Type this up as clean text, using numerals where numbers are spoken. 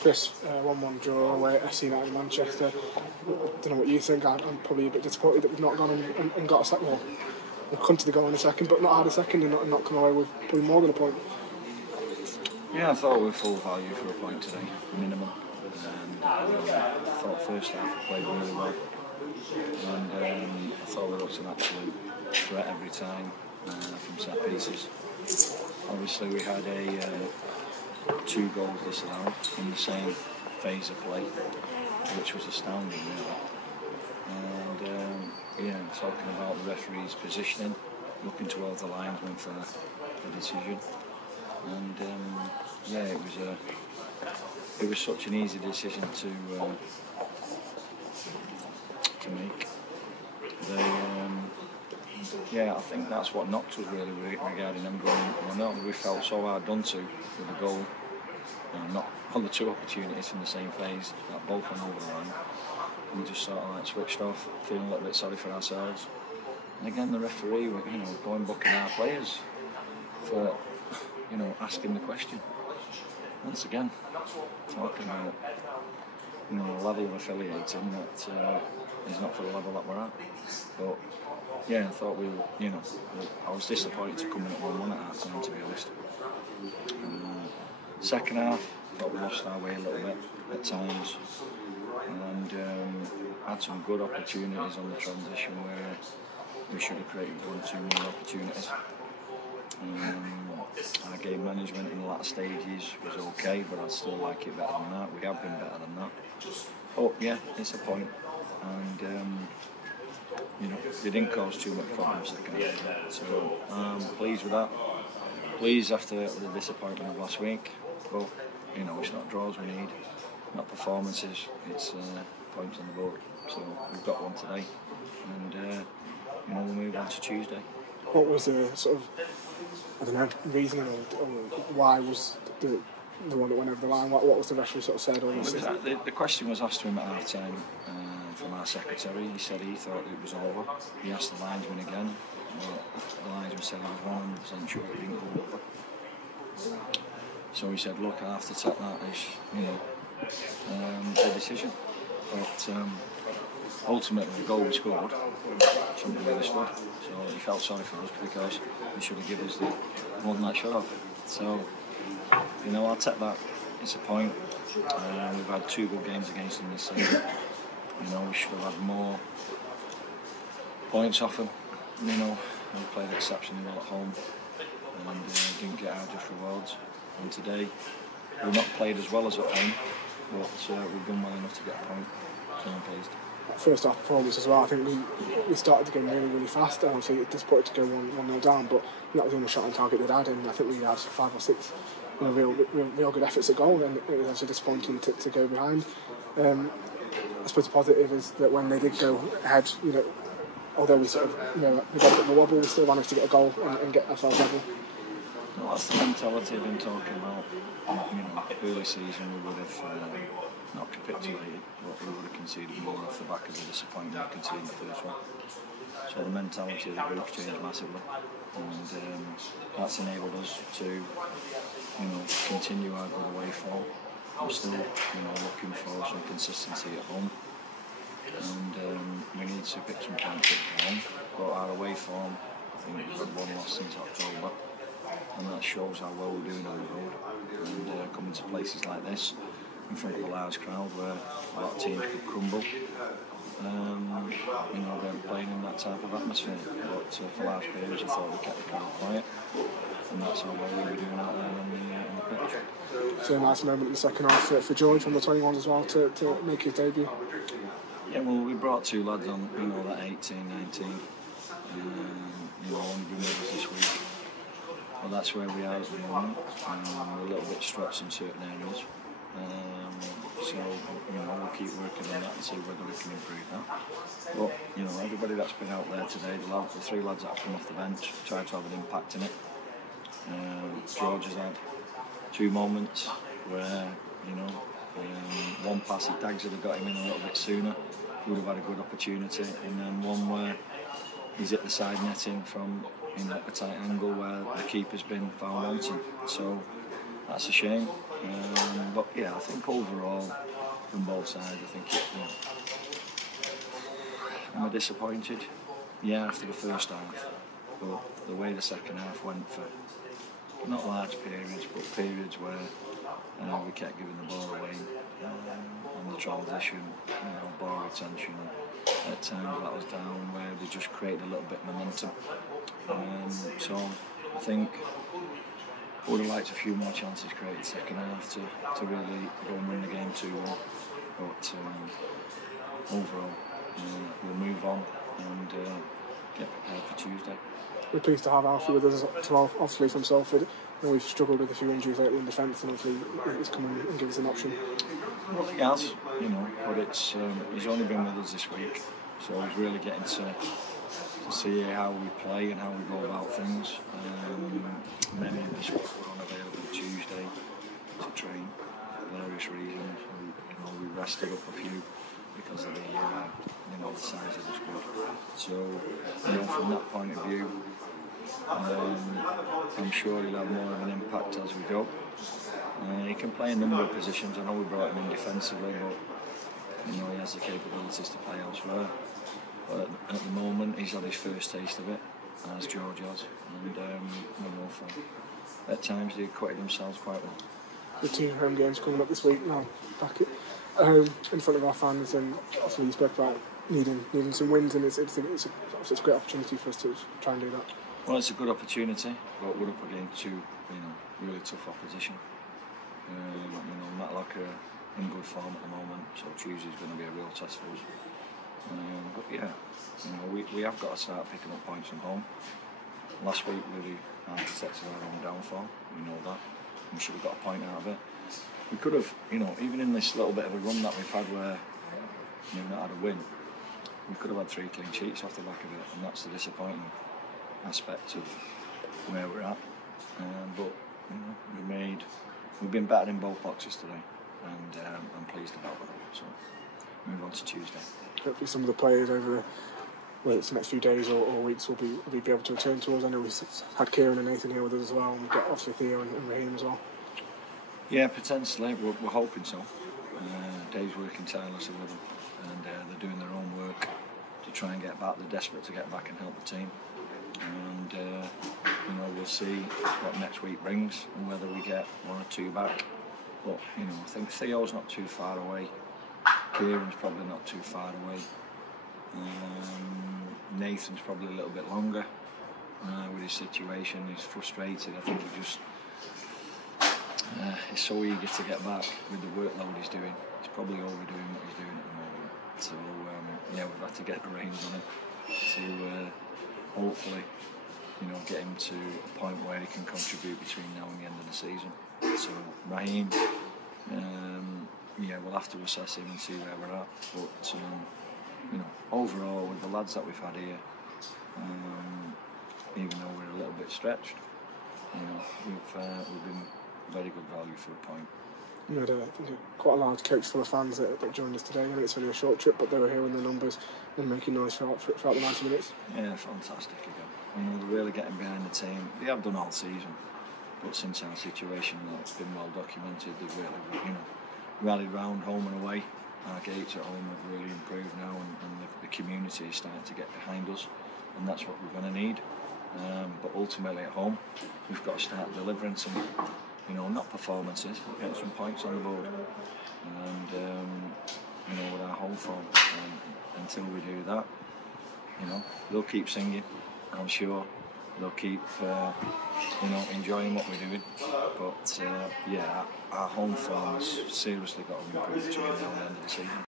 Chris, 1-1 draw away at FC United in Manchester. I don't know what you think. I'm probably a bit disappointed that we've not gone and got a second. Well, we'll come to the goal in a second, but not had a second and not come away with probably more than a point. Yeah, I thought we were full value for a point today, minimum. And I thought first half we played really well. And I thought we looked an absolute threat every time from set pieces. Obviously, we had 2 goals disallowed in the same phase of play, which was astounding, really. And talking about the referee's positioning, looking towards the linesman for a decision. And it was such an easy decision to make. I think that's what knocked us really regarding them going. We felt so hard done to with the goal. Not on the 2 opportunities in the same phase that both went over the line. We just sort of switched off, feeling a little bit sorry for ourselves. And again, the referee, going booking our players for, asking the question. Once again, talking about, the level of affiliating that is not for the level that we're at. But I thought I was disappointed to come in at 1-1 at half time, to be honest. Second half, I thought we lost our way a little bit at times, and had some good opportunities on the transition where we should have created 1-2 more opportunities. Our game management in the latter stages was okay, but I'd still like it better than that. We have been better than that. But it's a point, and they didn't cause too much problems second half. So I'm pleased with that. Pleased after the disappointment of last week. But it's not draws we need, not performances. It's points on the board. So we've got one today, and we'll move on to Tuesday. What was the sort of, reasoning or why was the one that went over the line? What was the referee sort of said? The question was asked to him at half time from our secretary. He said he thought it was over. He asked the linesman again. Well, the linesman said he was 100% sure it didn't go over. So he said, look, I have to take that as the decision. But ultimately, the goal we scored shouldn't have really scored. So he felt sorry for us because he should have given us the more than that shot off. So, I'll take that. It's a point. We've had 2 good games against them this season. We should have had more points off them. We played exceptionally well at home and didn't get our just rewards. And today, we've not played as well as at home, but we've done well enough to get a point. So I'm pleased. First half performance as well. I think we started the game really, really fast. Obviously, disappointed to go 1-0 down, but that was the only shot on target they'd had, and I think we had 5 or 6 real good efforts at goal, and it was actually disappointing to go behind. I suppose the positive is that when they did go ahead, although we sort of we got a bit of a wobble, we still managed to get a goal and get ourselves level. Well, that's the mentality I've been talking about. Early season we would have not capitulated, but we would have conceded more off the back of the disappointment of conceding the first one. So the mentality of the group's changed massively, and that's enabled us to, continue our good away form. We're still, looking for some consistency at home, and we need to pick some points at home. But our away form, I think we've had 1 loss since October. And that shows how well we're doing on the road, and coming to places like this in front of a large crowd where a lot of teams could crumble. They're playing in that type of atmosphere, but for large periods I thought we kept the crowd quiet, and that's how well we were doing out there on the pitch. So a nice moment in the second half for George from the 21s as well to make his debut. Yeah, well, we brought 2 lads on, that 18, 19, on good numbers this week. Well, that's where we are at the moment. We're a little bit stretched in certain areas. So, we'll keep working on that and see whether we can improve that. But, everybody that's been out there today, the 3 lads that have come off the bench, tried to have an impact in it. George has had 2 moments where, one pass he tags would have got him in a little bit sooner, would have had a good opportunity, and then one where he's hit the side netting from a tight angle where the keeper's been found wanting. So that's a shame. But yeah, I think overall, from both sides, I think am I disappointed? Yeah, after the first half, but the way the second half went for not large periods, but periods where we kept giving the ball away on the transition, ball retention. At times let us down, where they just created a little bit of momentum. So I think I would have liked a few more chances created second half to really go and win the game 2-1. But overall, we'll move on and get prepared for Tuesday. We're pleased to have Alfie with us as well, obviously from Salford. We've struggled with a few injuries lately in defence, and hopefully he's come and give us an option. Well, he has, but it's he's only been with us this week, so he's really getting to see how we play and how we go about things. Many of us were unavailable Tuesday to train for various reasons. We rested up a few because of the size of the squad. So from that point of view, I'm sure he'll have more of an impact as we go. He can play a number of positions. I know we brought him in defensively, but he has the capabilities to play elsewhere. But at the moment, he's had his first taste of it, as George has, and at times they acquitted themselves quite well. The 2 home games coming up this week now, back at home in front of our fans, and obviously you spoke about needing some wins, and it's a great opportunity for us to try and do that. Well, it's a good opportunity, but we're up against 2 really tough opposition. Matlock are in good form at the moment, so Tuesday's going to be a real test for us. But yeah, we have got to start picking up points from home. Last week we were the architects of our own downfall. We know that. We should have got a point out of it. We could have, even in this little bit of a run that we've had where we've not had a win, we could have had 3 clean sheets off the back of it, and that's the disappointing aspect of where we're at. But we've been battered in both boxes today, and I'm pleased about that. So move on to Tuesday. Hopefully some of the players over the next few days or weeks will be able to return to us. I know we've had Kieran and Nathan here with us as well, and we've got obviously Theo and Raheem as well. Yeah, potentially. We're hoping so. Dave's working tirelessly with them, and they're doing their own work to try and get back. They're desperate to get back and help the team. And we'll see what next week brings and whether we get 1 or 2 back. But I think Theo's not too far away. Kieran's probably not too far away. Nathan's probably a little bit longer with his situation. He's frustrated. I think he's so eager to get back with the workload he's doing. He's probably overdoing what he's doing at the moment. So we've had to get the reins on him to hopefully get him to a point where he can contribute between now and the end of the season. So Raheem, we'll have to assess him and see where we're at. But overall, with the lads that we've had here, even though we're a little bit stretched, we've been very good value for a point. We had quite a large coach full of fans that joined us today. I know it's only a short trip, but they were here in the numbers and making noise throughout the 90 minutes. Yeah, fantastic again. They're really getting behind the team. They have done all season, but since our situation that's been well documented, they've really, rallied round home and away. Our gates at home have really improved now, and the community is starting to get behind us, and that's what we're going to need. But ultimately at home, we've got to start delivering some, not performances, but get some points on the board. And with our home form, until we do that, they'll keep singing. I'm sure they'll keep, enjoying what we're doing. But our home form has seriously got to improve between now and the end of the season.